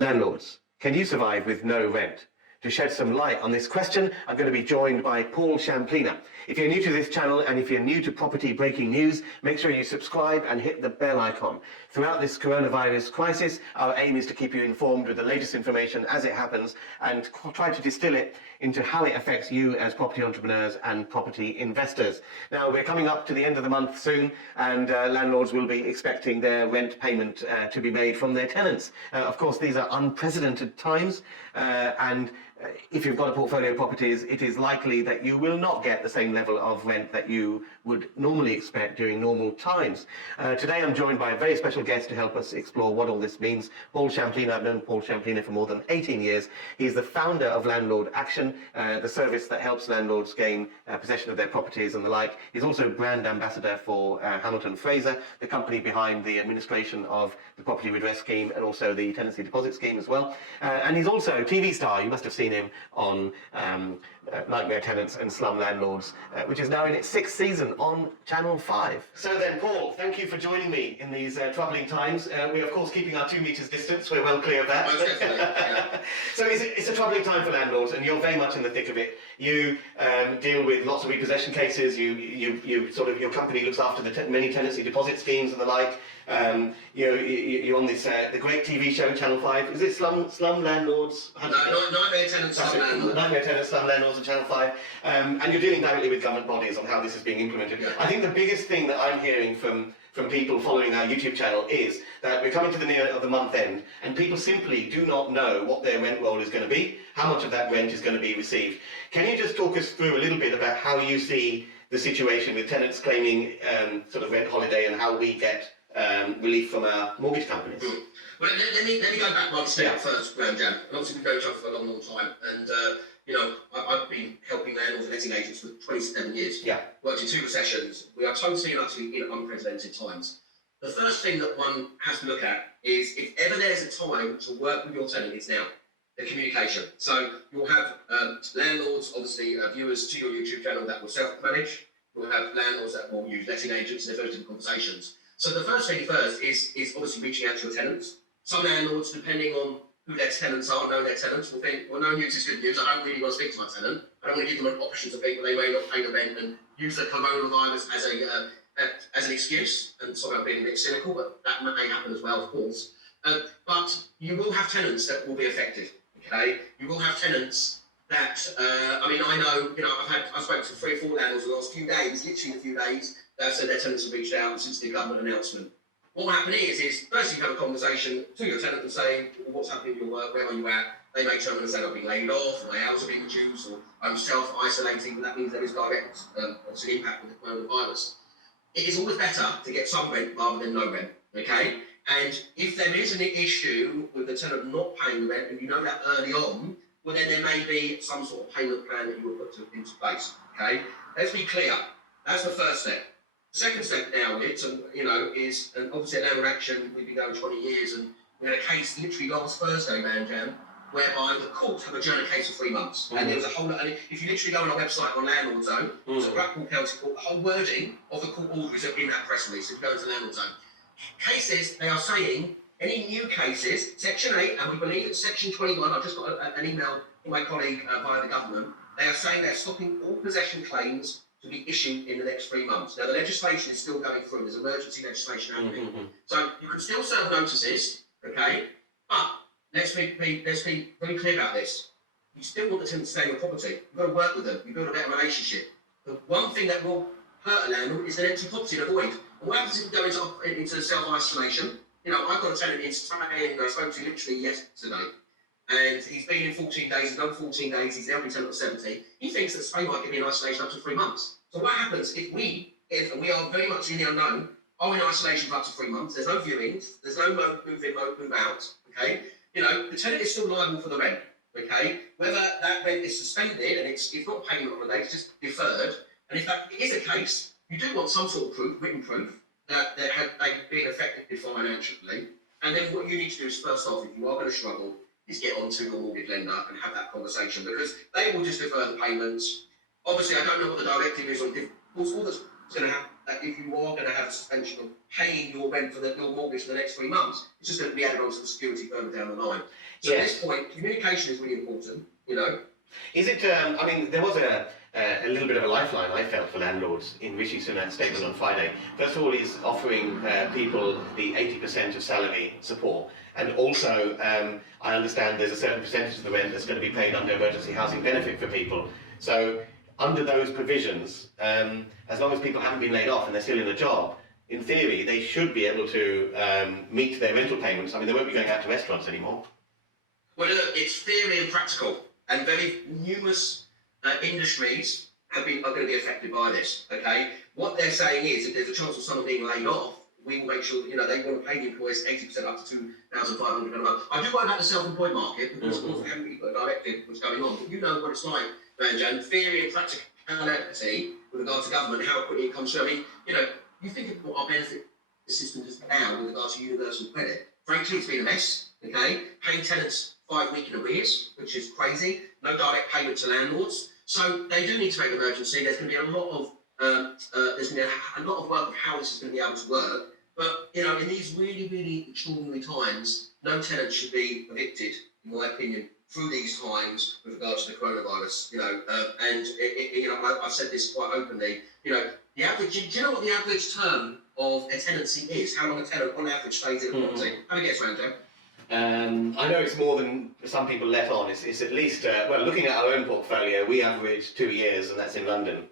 Landlords, can you survive with no rent? To shed some light on this question, I'm going to be joined by Paul Shamplina. If you're new to this channel and if you're new to property breaking news, make sure you subscribe and hit the bell icon. Throughout this coronavirus crisis, our aim is to keep you informed with the latest information as it happens and try to distill it into how it affects you as property entrepreneurs and property investors. Now, we're coming up to the end of the month soon, and landlords will be expecting their rent payment to be made from their tenants. Of course, these are unprecedented times, and if you've got a portfolio of properties, it is likely that you will not get the same level of rent that you would normally expect during normal times. Today I'm joined by a very special guest to help us explore what all this means. Paul Shamplina. I've known Paul Shamplina for more than 18 years. He's the founder of Landlord Action, the service that helps landlords gain possession of their properties and the like. He's also brand ambassador for Hamilton Fraser, the company behind the administration of the Property Redress Scheme and also the Tenancy Deposit Scheme as well. And he's also a TV star. You must have seen him on Nightmare Tenants and Slum Landlords, which is now in its 6th season on Channel 5. So then, Paul, thank you for joining me in these troubling times. We're, of course, keeping our 2 meters distance. We're well clear of that. Most definitely, yeah. So it's a troubling time for landlords, and you're very much in the thick of it. You deal with lots of repossession cases. Your company looks after the many tenancy deposit schemes and the like. You're on this the great TV show Channel 5. Is it Slum Landlords? Nightmare Tenants, Slum Landlords. Nightmare Tenants, Slum Landlords on Channel 5. And you're dealing directly with government bodies on how this is being implemented. Yeah. I think the biggest thing that I'm hearing from people following our YouTube channel is that we're coming to the near of the month end, and people simply do not know what their rent roll is going to be, how much of that rent is going to be received. Can you just talk us through a little bit about how you see the situation with tenants claiming sort of rent holiday and how we get relief from our mortgage companies? Well, let me go back one step first, Jan. And obviously we've known each other for a long, long time, and I've been helping landlords and letting agents for 27 years. Yeah. Worked in 2 recessions. We are totally and utterly in unprecedented times. The first thing that one has to look at is if ever there's a time to work with your tenant, it's now. The communication. So you'll have landlords, obviously viewers to your YouTube channel that will self-manage. You'll have landlords that will use letting agents in their first conversations. So the first thing first is obviously reaching out to your tenants. Some landlords, depending on who their tenants are, know their tenants, will think, well, no news is good news. I don't really want to speak to my tenant. I don't want to give them an option to think they may not pay the rent and use the coronavirus as an excuse. And sorry, I'm being a bit cynical, but that may happen as well, of course. But you will have tenants that will be affected. Okay, you will have tenants that I know. I've spoken to 3 or 4 landlords in the last few days, literally a few days. That said their tenants have reached out since the government announcement. What will happen is first you have a conversation to your tenant and say, well, what's happening in your work, where are you at? They may turn around and say, I've been laid off, or my hours are being reduced, or I'm self-isolating, but that means there is direct impact with the coronavirus. It is always better to get some rent rather than no rent, okay? And if there is an issue with the tenant not paying the rent, and you know that early on, well then there may be some sort of payment plan that you will put into place, okay? Let's be clear, that's the first step. The second step now is, and obviously at Landlord Action, we've been going 20 years, and we had a case literally last Thursday, Jan, whereby the court have adjourned a case for 3 months. Mm-hmm. And there was a whole lot, and if you literally go on our website on Landlord Zone, there's a Blackpool County Court, the whole wording of the court orders are in that press release, if you go into Landlord Zone. Cases, they are saying, any new cases, Section 8, and we believe it's Section 21, I've just got an email from my colleague via the government, they are saying they're stopping all possession claims to be issued in the next 3 months. Now, the legislation is still going through. There's emergency legislation happening. Mm-hmm. So you can still serve notices, okay? But let's be very clear about this. You still want the tenant to stay in your property. You've got to work with them. You build a better relationship. The one thing that will hurt a landlord is an empty property in a void. And what happens if you go into self-isolation? I've got a tenant in Spain I spoke to literally yesterday. And he's been in 14 days, he's done 14 days, he's now been tenant of 70. He thinks that Spain might give me in isolation up to 3 months. So what happens if we are very much in the unknown, are in isolation for up to 3 months, there's no viewings, there's no move in, move out, okay? The tenant is still liable for the rent, okay? Whether that rent is suspended and it's not payment holiday, it's just deferred, and if that is a case, you do want some sort of proof, written proof, that they've been affected financially. And then what you need to do is, first off, if you are going to struggle, is get onto your mortgage lender and have that conversation, because they will just defer the payments. Obviously, I don't know what the directive is on all that's going to that if you are going to have a suspension of paying your rent for your mortgage for the next 3 months, it's just going to be added onto the security further down the line. So at this point, communication is really important, you know. Is it, I mean, there was a little bit of a lifeline I felt for landlords in Rishi Sunak's statement on Friday. First of all, he's offering people the 80% of salary support. And also, I understand there's a certain percentage of the rent that's going to be paid under emergency housing benefit for people. So, under those provisions, as long as people haven't been laid off and they're still in a job, in theory, they should be able to meet their rental payments. I mean, they won't be going out to restaurants anymore. Well, look, it's theory and practical, and very numerous industries are going to be affected by this. Okay, what they're saying is, if there's a chance of someone being laid off, we will make sure that, you know, they want to pay the employees 80% up to £2,500 a month. I do worry about the self-employed market because, of course, they haven't really got a directive what's going on. But you know what it's like, Ranjan, theory and practicality with regard to government, how quickly it comes through. I mean, you know, you think of what our benefit system is now with regard to universal credit. Frankly, it's been a mess. Okay, paying tenants 5 weeks in arrears, which is crazy. No direct payment to landlords. So they do need to make an emergency. There's going to be a lot of work of how this is going to be able to work. But, you know, in these really, really extraordinary times, no tenant should be evicted, in my opinion, through these times with regards to the coronavirus. You know, you know, I've said this quite openly. You know, the average. Do you know what the average term of a tenancy is? How long a tenant, on average, stays in a property? Have a guess, Ranjo. I know it's more than some people let on. It's at least, well, looking at our own portfolio, we average 2 years, and that's in London.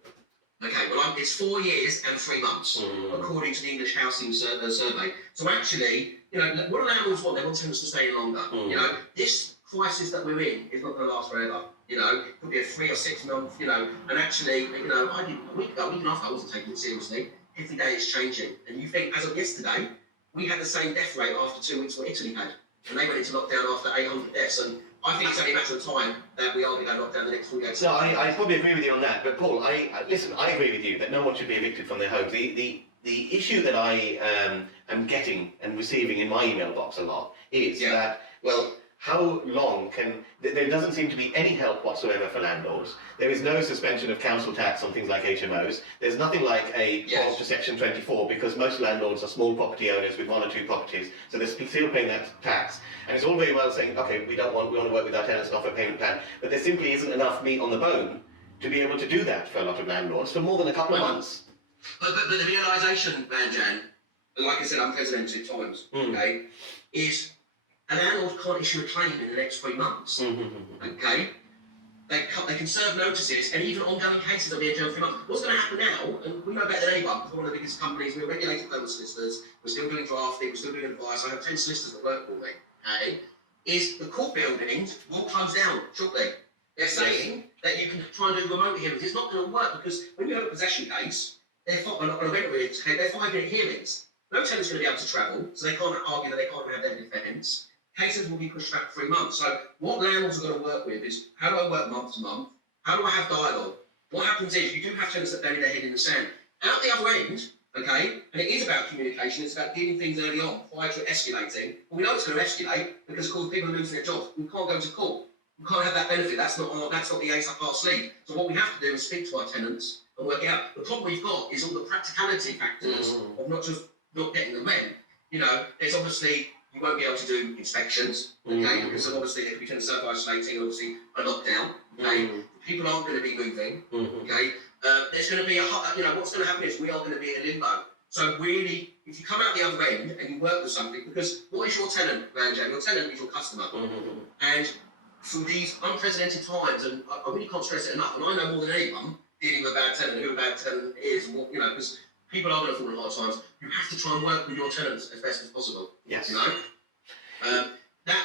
Okay, well, it's 4 years and 3 months, according to the English Housing Survey. So actually, you know, what do landlords want? They want tenants to stay in longer. You know, this crisis that we're in is not going to last forever. You know, it could be a 3 or 6 month, you know, and actually, you know, I did a week ago, a week and a half ago, I wasn't taking it seriously. Every day it's changing. And you think, as of yesterday, we had the same death rate after 2 weeks what Italy had. And they went into lockdown after 800 deaths. And I think it's only a matter of time that we are going to go lockdown the next 4 days. No, I probably agree with you on that. But Paul, listen, I agree with you that no one should be evicted from their homes. The issue that I am getting and receiving in my email box a lot is that, well, how long can... There doesn't seem to be any help whatsoever for landlords. There is no suspension of council tax on things like HMOs. There's nothing like a clause to Section 24 because most landlords are small property owners with 1 or 2 properties, so they're still paying that tax. And it's all very well saying, okay, we want to work with our tenants and offer a payment plan, but there simply isn't enough meat on the bone to be able to do that for a lot of landlords for more than a couple of months. But the realisation, Ranjan, like I said, unprecedented times, okay, is a landlord can't issue a claim in the next 3 months. Okay, they can serve notices, and even ongoing cases will be adjourned 3 months. What's going to happen now, and we know better than anyone, because we're one of the biggest companies, we're regulated permanent solicitors, we're still doing drafting, we're still doing advice. I have 10 solicitors that work for me. Okay, is the court buildings will close down shortly. They're saying that you can try and do remote hearings. It's not going to work because when you have a possession case, they're on a rent arrears case, they're 5-minute hearings. No tenant's going to be able to travel, so they can't argue that they can't have their defence. Cases will be pushed back 3 months. So what landlords are going to work with is, how do I work month to month? How do I have dialogue? What happens is, you do have tenants that bury their head in the sand. Out the other end, okay, and it is about communication, it's about dealing things early on, prior to it escalating. But we know it's going to escalate because, of course, people are losing their jobs. We can't go to court. We can't have that benefit. That's not the ace up our sleeve. So what we have to do is speak to our tenants and work it out. The problem we've got is all the practicality factors of not just not getting the rent. You know, there's obviously... You won't be able to do inspections, okay, because obviously there could be tenants self-isolating, obviously a lockdown, okay. People aren't going to be moving, okay. There's going to be you know, what's going to happen is we are going to be in a limbo. So really, if you come out the other end and you work with something, because what is your tenant, Ranjan? Your tenant is your customer. And through these unprecedented times, and I really can't stress it enough, and I know more than anyone dealing with a bad tenant, who a bad tenant is, and what, you know, because people are going to fall in hard times. You have to try and work with your tenants as best as possible. Yes. You know?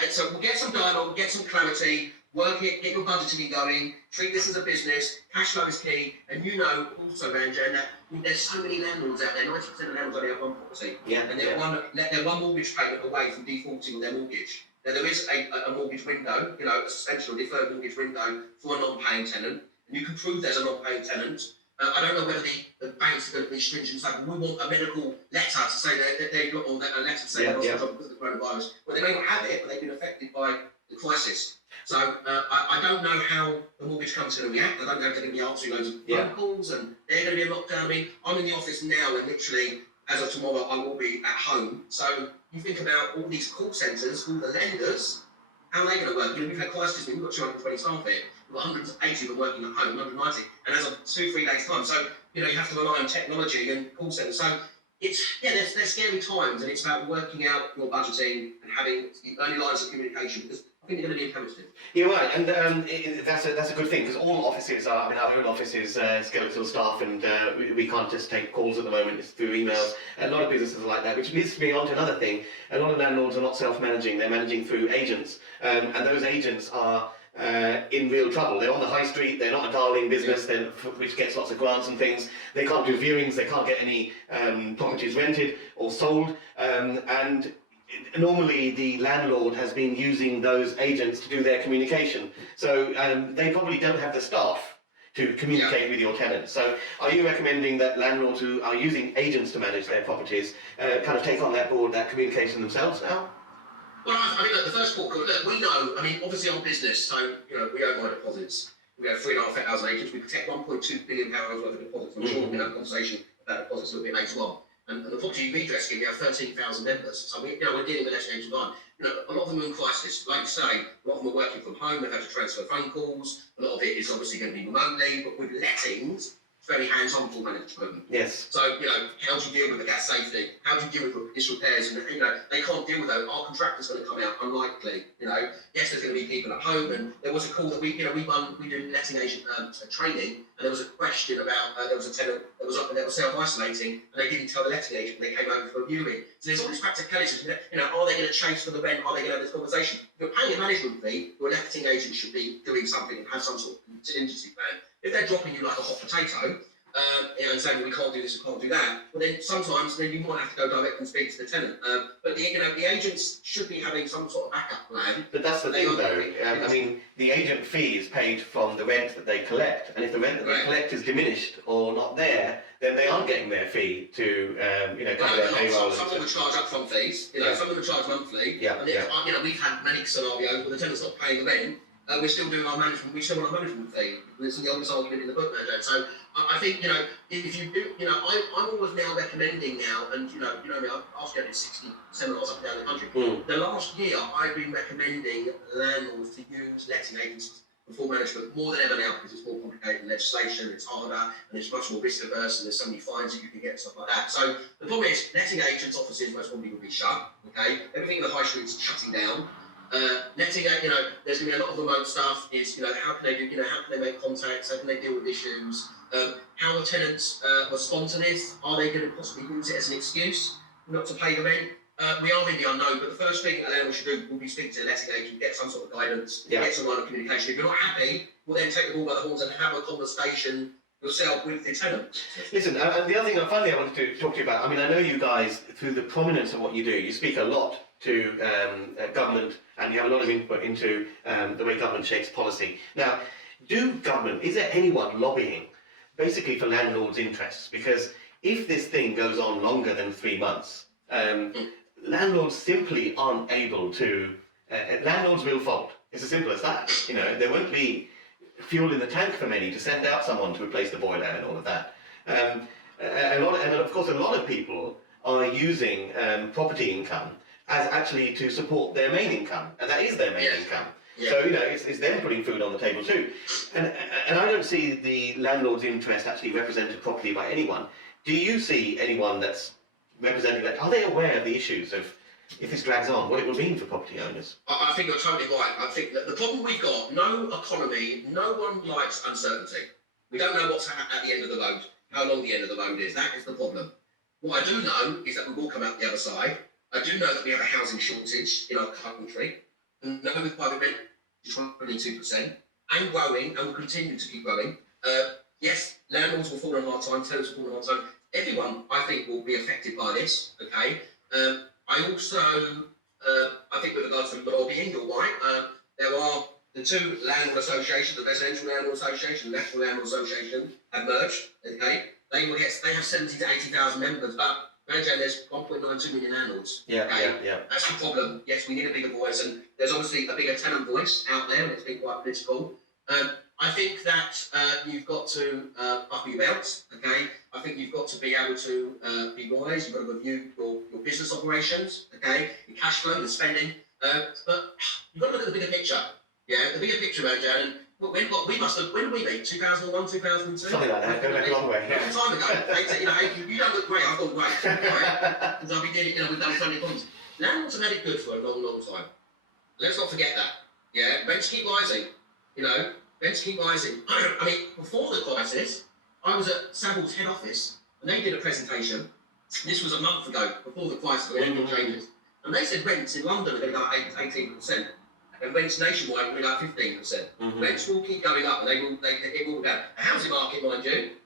So we'll get some dialogue, get some clarity, work it, get your budgeting going, treat this as a business, cash flow is key, and you know also, Ranjan, that there's so many landlords out there, 90% of landlords only have one property. And they're one mortgage payment away from defaulting on their mortgage. Now there is a mortgage window, you know, a suspension or deferred mortgage window for a non-paying tenant, and you can prove there's a non-paying tenant. I don't know whether the banks are going to be stringent, like we want a medical letter to say that they've got, or a letter to say they're not job because of the coronavirus. Well, they may not have it, but they've been affected by the crisis. So I don't know how the mortgage company's going to react. I don't know if they're going to be answering loads of phone calls and they're going to be in lockdown. I mean, I'm in the office now and literally, as of tomorrow, I will be at home. So you think about all these call centres, all the lenders, how are they going to work? You know, we've had crisis, we've got 220 staff here, we've got 180 of them working at home, 190, and as of 2-3 days' time. So, you know, you have to rely on technology and call centres. So it's, they're scary times, and it's about working out your budgeting and having the only lines of communication, because I think they're going to be imperative. You're right, and that's a good thing, because all offices are, I mean, our own office is skeletal staff, and we can't just take calls at the moment, it's through emails. A lot of businesses are like that, which leads me on to another thing. A lot of landlords are not self-managing, they're managing through agents, and those agents are in real trouble. They're on the high street, they're not a darling business, which gets lots of grants and things. They can't do viewings, they can't get any properties rented or sold, and normally the landlord has been using those agents to do their communication. So they probably don't have the staff to communicate with your tenants. So are you recommending that landlords who are using agents to manage their properties kind of take on that communication themselves now? Well, I mean, look, the first port, look, we know, I mean, obviously on business, so, you know, we own my deposits. We have 3,500 agents, we protect £1.2 billion worth of deposits. I'm sure we're going to have a conversation about deposits a little bit later on. And the property redress scheme, we have 13,000 members. So, we're dealing with less agents on. You know, a lot of them are in crisis. Like you say, a lot of them are working from home, they've had to transfer phone calls. A lot of it is obviously going to be remotely, but with lettings, it's very hands-on for management. Yes. So, you know, how do you deal with the gas safety? How do you deal with disrepairs? And, you know, they can't deal with that. Our contractor's going to come out unlikely. You know, yes, there's going to be people at home. And there was a call that we do letting agent training. And there was a question about, there was a tenant that was up and they were self-isolating. And they didn't tell the letting agent. They came over for a viewing. So there's all these practicalities. You know, are they going to chase for the rent? Are they going to have this conversation? If you're paying a management fee, your letting agent should be doing something and have some sort of contingency plan. If they're dropping you like a hot potato, and saying, well, we can't do this, we can't do that, well then sometimes you might have to go direct and speak to the tenant. But the agents should be having some sort of backup plan. But that's the thing though, I mean, the agent fee is paid from the rent that they collect, and if the rent that they collect is diminished or not there, then they aren't getting their fee to, cover their payroll. Some of them would charge upfront fees, some of them would charge monthly. And we've had many scenarios where the tenant's not paying the rent, we're still doing our management, we still want our management fee. It's the oldest argument in the book, manager. So I think, if you do, I'm always now recommending now, and me, I've asked you to do 60 seminars up and down the country. The last year, I've been recommending landlords to use letting agents for full management more than ever now, because it's more complicated legislation, it's harder, and it's much more risk averse, and there's so many fines that you can get and stuff like that. So the problem is, letting agents' offices most probably will be shut, okay? Everything in the high street's shutting down. Letting out, there's going to be a lot of remote stuff. Is, how can they do, how can they make contacts? How can they deal with issues? How are tenants respond to this? Are they going to possibly use it as an excuse not to pay the rent? We are in the unknown, but the first thing a landlord should do will be speak to the letting agent, get some sort of guidance, get some line of communication. If you're not happy, well then take the ball by the horns and have a conversation yourself with the tenant. Listen, and the other thing finally I wanted to talk to you about, I mean, I know you guys, through the prominence of what you do, you speak a lot to government, and you have a lot of input into the way government shapes policy. Now, is there anyone lobbying basically for landlords' interests? Because if this thing goes on longer than 3 months, landlords simply aren't able to, landlords will fold. It's as simple as that. There won't be fuel in the tank for many to send out someone to replace the boiler and all of that. And of course, a lot of people are using property income as actually to support their main income, and that is their main income. So, it's them putting food on the table too. And I don't see the landlord's interest actually represented properly by anyone. Do you see anyone that's representing that? Are they aware of the issues of, if this drags on, what it will mean for property owners? I think you're totally right. I think that the problem we've got, no economy, no one likes uncertainty. We don't know what's at the end of the road, how long the end of the road is. That is the problem. What I do know is that we will come out the other side. I do know that we have a housing shortage in our country. And now with private rent is 22% and growing, and will continue to keep growing. Yes, landlords will fall on hard times, tenants will fall on hard times. Everyone, I think, will be affected by this, okay? I also, I think with regards to lobbying, you're right. There are the two landlord associations, the Residential Landlord Association and the National Landlord Association have merged, okay? They have 70 to 80,000 members, but Imagine there's 1.92 million landlords. Yeah, okay? yeah. That's the problem. Yes, we need a bigger voice, and there's obviously a bigger tenant voice out there, and it's been quite political. I think that you've got to buckle your belts, okay? I think you've got to be able to be wise. You've got to review your business operations, okay? Your cash flow, your spending. But you've got to look at the bigger picture. Yeah, the bigger picture, Jan. When did we meet? 2001, 2002? Something like that, going back a long way. A long time ago. You don't look great, I thought great, right? Because I've been dealing, we've done so many problems. Landlords have had it good for a long, long time. Let's not forget that. Yeah, rents keep rising. Rents keep rising. I mean, before the crisis, I was at Savills head office, and they did a presentation. This was a month ago, before the crisis, when everything changes. And they said rents in London are going to go up 18%. And rents nationwide will go up 15%. Rents will keep going up, and it will go down. The housing market, mind you,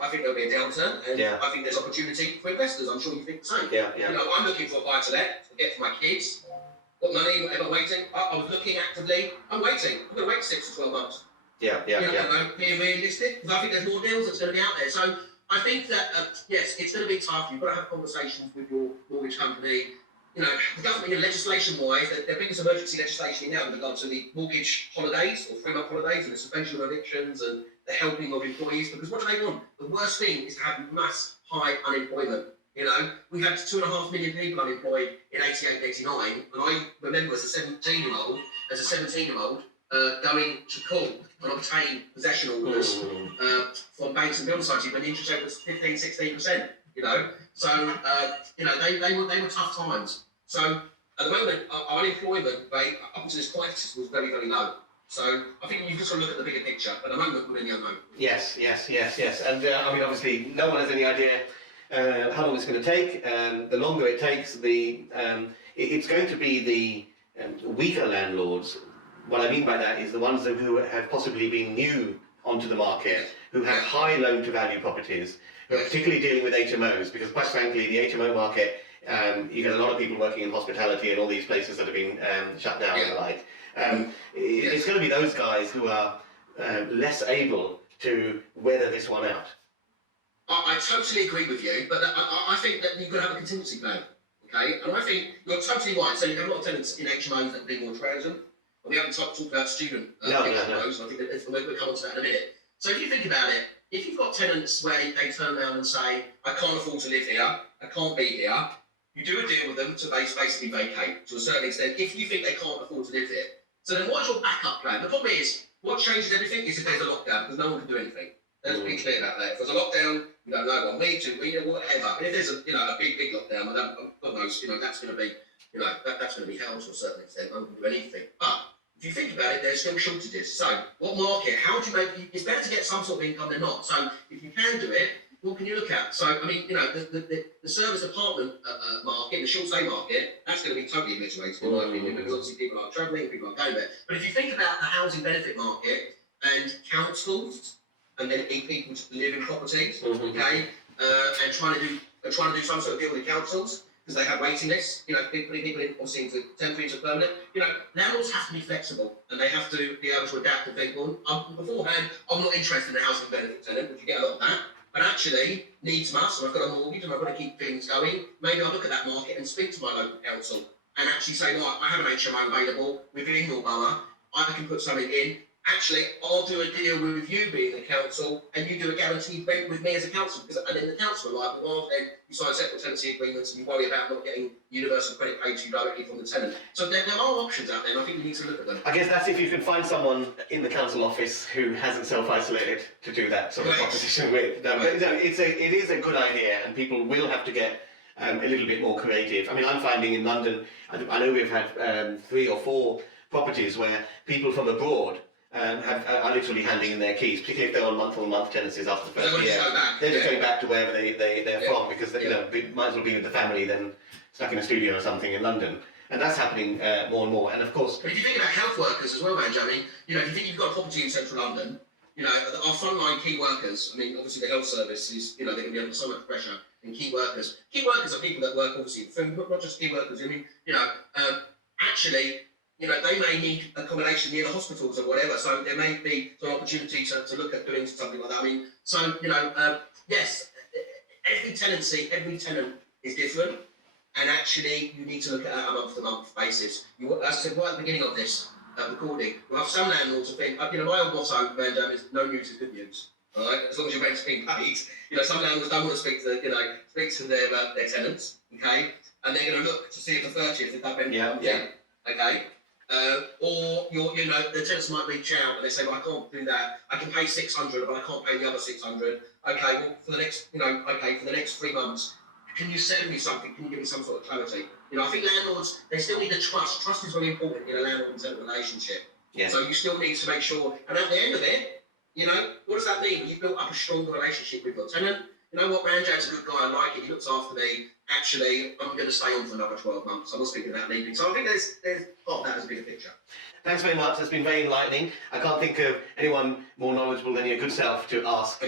I think there'll be a downturn, and I think there's opportunity for investors. I'm sure you think the same. Yeah. I'm looking for a buy-to-let to get for my kids. Got money, whatever, waiting. I was looking actively. I'm waiting. I'm going to wait 6 to 12 months. Yeah. Being realistic, because I think there's more deals that's going to be out there. So I think that yes, it's going to be tough. You've got to have conversations with your mortgage company. The government, legislation-wise, their biggest emergency legislation now in regard to the mortgage holidays or 3-month holidays and the suspension of evictions and the helping of employees. Because what do they want? The worst thing is to have mass high unemployment. We had 2.5 million people unemployed in 88, 89, and I remember as a 17-year-old, going to court and obtain possession orders from banks and building societies when the interest rate was 15, 16%. So they were tough times. So at the moment, our unemployment rate up to this crisis was very, very low. So I think you've just got to look at the bigger picture. At the moment, we're in the unknown. Yes. And I mean, obviously, no one has any idea how long it's going to take. The longer it takes, it's going to be the weaker landlords. What I mean by that is the ones who have possibly been new onto the market, who have high loan-to-value properties, who are particularly dealing with HMOs, because quite frankly, the HMO market, you get a lot of people working in hospitality and all these places that have been shut down and the like. It's going to be those guys who are less able to weather this one out. I totally agree with you, but I think that you've got to have a contingency plan, okay? And I think you're totally right. So you have a lot of tenants in HMOs that do more tourism. We haven't talked about student HMOs, and I think that we'll come on to that in a minute. So if you think about it, if you've got tenants where they turn around and say, I can't afford to live here, I can't be here, you do a deal with them to basically vacate to a certain extent if you think they can't afford to live there. So then what's your backup plan? The problem is, what changes everything is if there's a lockdown, because no one can do anything. Let's be clear about that. If there's a lockdown, we don't know, 1 week, 2 weeks, whatever. But if there's a big lockdown, God knows, that's going to be, that's going to be hell to a certain extent. No one can do anything. But if you think about it, there's still shortages. So, what market? How do you make? It's better to get some sort of income than not. So, if you can do it, what can you look at? So, I mean, the service apartment market, the short stay market, that's going to be totally obliterated in my opinion, because obviously people are travelling, people are going there. But if you think about the housing benefit market and councils, and then people to live in properties, okay, and trying to do some sort of deal with the councils, because they have waiting lists, putting people in, obviously, into temporary, into permanent. Landlords have to be flexible, and they have to be able to adapt and think, well, beforehand, I'm not interested in a housing benefit tenant, which you get a lot of that, but actually, needs must, and I've got a mortgage, and I've got to keep things going. Maybe I'll look at that market and speak to my local council, and actually say, right, I have an HMO available within your borough, I can put something in. Actually, I'll do a deal with you being the council, and you do a guaranteed rent with me as a council. And then the council are like, well, then you sign separate tenancy agreements and you worry about not getting universal credit paid to you directly from the tenant. So there are options out there, and I think we need to look at them. I guess that's if you can find someone in the council office who hasn't self-isolated to do that sort of proposition with. But it is a good idea, and people will have to get a little bit more creative. I mean, I'm finding in London, I know we've had 3 or 4 properties where people from abroad are literally handing in their keys, particularly if they're on month-on-month tenancies after the first year. They're just going back to wherever they're from, because they might as well be with the family than stuck in a studio or something in London. And that's happening more and more. And of course, but if you think about health workers as well, Benji, I mean, if you think you've got a property in central London, our frontline key workers, I mean, obviously the health service is, they're going to be under so much pressure. And key workers are people that work obviously in food, not just key workers. I mean, actually, they may need accommodation near the hospitals or whatever, so there may be some opportunity to look at doing something like that. I mean, so, yes, every tenant is different, and actually you need to look at it on a month-to-month basis. As I said right at the beginning of this recording, we'll have some landlords who think, my old motto around is no news is good news. All right, as long as your rent's being paid. Some landlords don't want to speak to their tenants, okay, and they're going to look to see if the 30th if that rent comes in, okay. Or the tenants might reach out and they say, well, I can't do that. I can pay 600, but I can't pay the other 600. Okay, well, for the next, for the next 3 months, can you send me something? Can you give me some sort of clarity? I think landlords, they still need the trust. Trust is very important in a landlord and tenant relationship. Yeah. So you still need to make sure, and at the end of it, what does that mean? You've built up a stronger relationship with your tenant. You know what, Ranjad's a good guy, I like it, he looks after me. Actually, I'm going to stay on for another 12 months. I'm not speaking about leaving. So I think there's part of that as a bigger picture. Thanks very much. It's been very enlightening. I can't think of anyone more knowledgeable than your good self to ask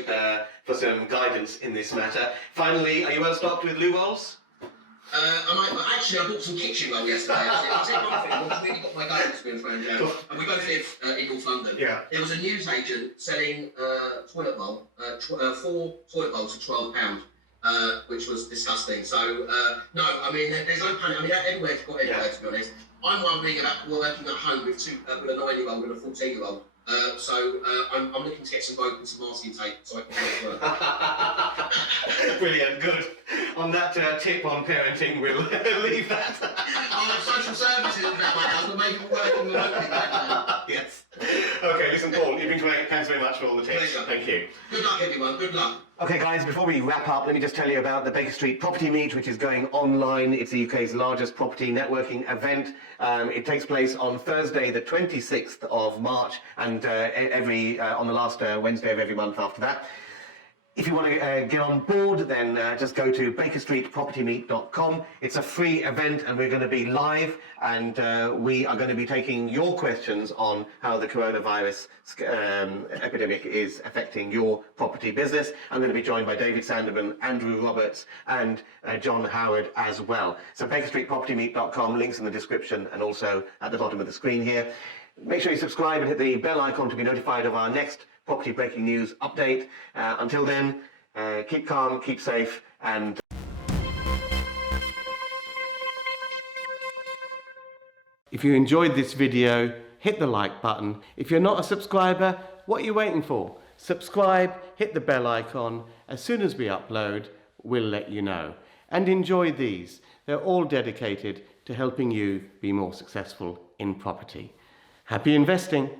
for some guidance in this matter. Finally, are you well stocked with loo rolls? I bought some kitchen roll yesterday. I'll tell you one thing, I've really got my guidance with Ranjad. And we both live in North London. Yeah. There was a newsagent selling toilet roll, 4 toilet rolls for £12. Which was disgusting. So, there's no panic. Everywhere's got anywhere, to be honest. I'm wondering about working at home with a 9-year-old and a 14-year-old. I'm looking to get some rope and some masking tape so I can work. Brilliant, good. On that tip on parenting, we'll leave that. Social services is that my house, but maybe we're working remotely right now. Yes. Okay, listen, Paul, you've been great. Thanks very much for all the tips. Pleasure. Thank you. Good luck, everyone. Good luck. Okay, guys, before we wrap up, let me just tell you about the Baker Street Property Meet, which is going online. It's the UK's largest property networking event. It takes place on Thursday, the 26th of March, and on the last Wednesday of every month after that. If you want to get on board, then just go to bakerstreetpropertymeet.com. It's a free event, and we're going to be live, and we are going to be taking your questions on how the coronavirus epidemic is affecting your property business. I'm going to be joined by David Sanderman, Andrew Roberts, and John Howard as well. So bakerstreetpropertymeet.com, links in the description and also at the bottom of the screen here. Make sure you subscribe and hit the bell icon to be notified of our next property breaking news update. Until then, keep calm, keep safe, and if you enjoyed this video, hit the like button. If you're not a subscriber, what are you waiting for? Subscribe, hit the bell icon. As soon as we upload, we'll let you know. And enjoy these. They're all dedicated to helping you be more successful in property. Happy investing!